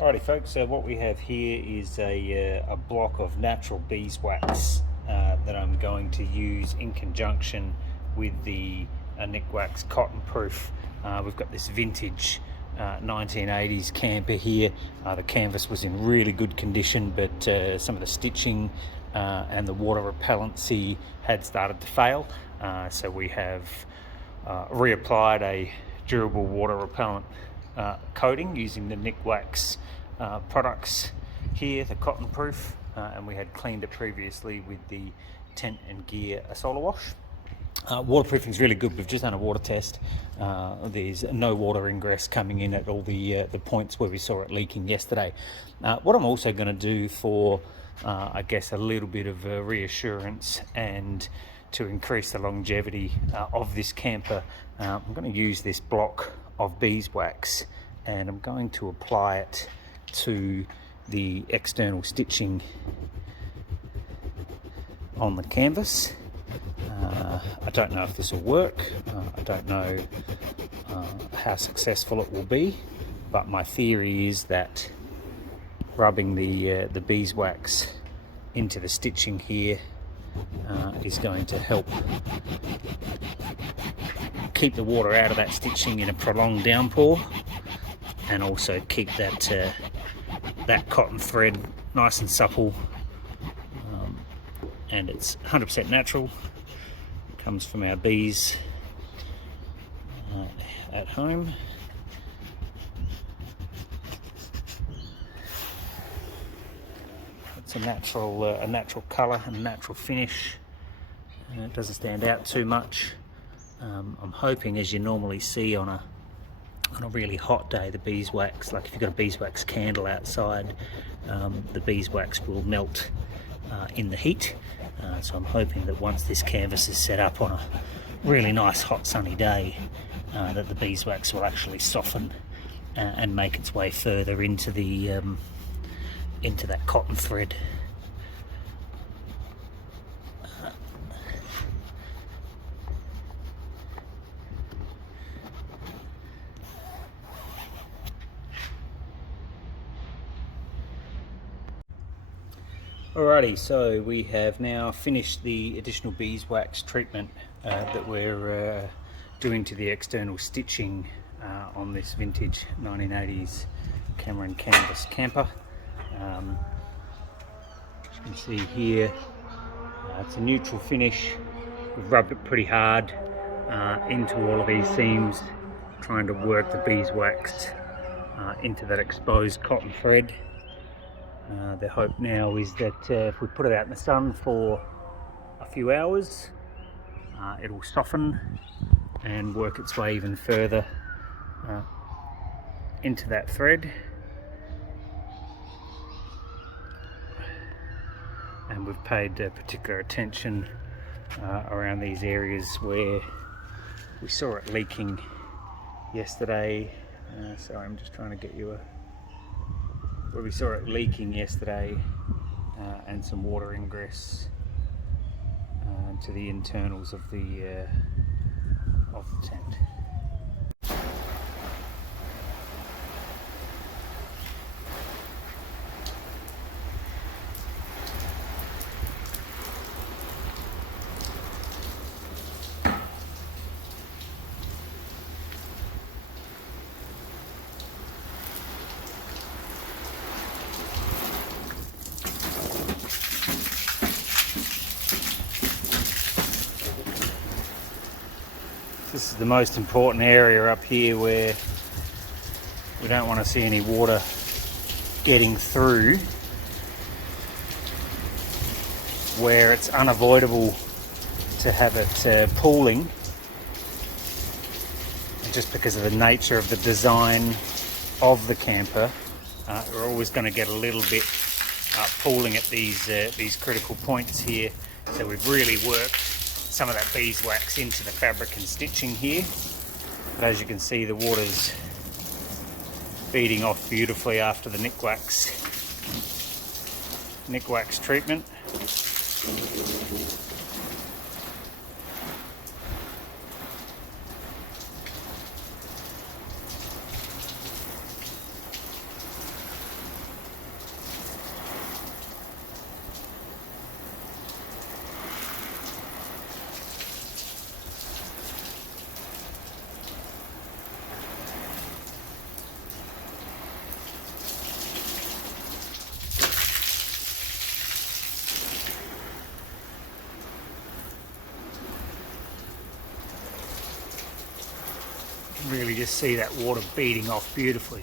Alrighty folks, so what we have here is a block of natural beeswax that I'm going to use in conjunction with the Nikwax Cotton Proof. We've got this vintage 1980s camper here. The canvas was in really good condition, but some of the stitching and the water repellency had started to fail. So we have reapplied a durable water repellent coating using the Nikwax products here, the Cotton Proof, and we had cleaned it previously with the tent and gear solar wash. Waterproofing is really good. We've just done a water test. There's no water ingress coming in at all the points where we saw it leaking yesterday. What I'm also going to do for I guess a little bit of reassurance and to increase the longevity of this camper, I'm going to use this block of beeswax and I'm going to apply it to the external stitching on the canvas. I don't know if this will work. I don't know how successful it will be, but my theory is that rubbing the beeswax into the stitching here is going to help keep the water out of that stitching in a prolonged downpour, and also keep that that cotton thread nice and supple. And it's 100% natural. It comes from our bees at home. It's a natural colour and natural finish. It doesn't stand out too much. I'm hoping, as you normally see on a really hot day, the beeswax, like if you've got a beeswax candle outside, the beeswax will melt in the heat. So I'm hoping that once this canvas is set up on a really nice hot sunny day, that the beeswax will actually soften and make its way further into the into that cotton thread. Alrighty, so we have now finished the additional beeswax treatment that we're doing to the external stitching on this vintage 1980s Cameron canvas camper. As you can see here, it's a neutral finish. We've rubbed it pretty hard into all of these seams, trying to work the beeswax into that exposed cotton thread. The hope now is that if we put it out in the sun for a few hours, it'll soften and work its way even further into that thread. And we've paid particular attention around these areas where we saw it leaking yesterday. Sorry, I'm just trying to get you where we saw it leaking yesterday, and some water ingress to the internals of the tent. This is the most important area up here where we don't want to see any water getting through, where it's unavoidable to have it pooling, just because of the nature of the design of the camper. We're always going to get a little bit pooling at these critical points here, so we've really worked some of that beeswax into the fabric and stitching here. But as you can see, the water's feeding off beautifully after the Nikwax treatment. you just see that water beading off beautifully.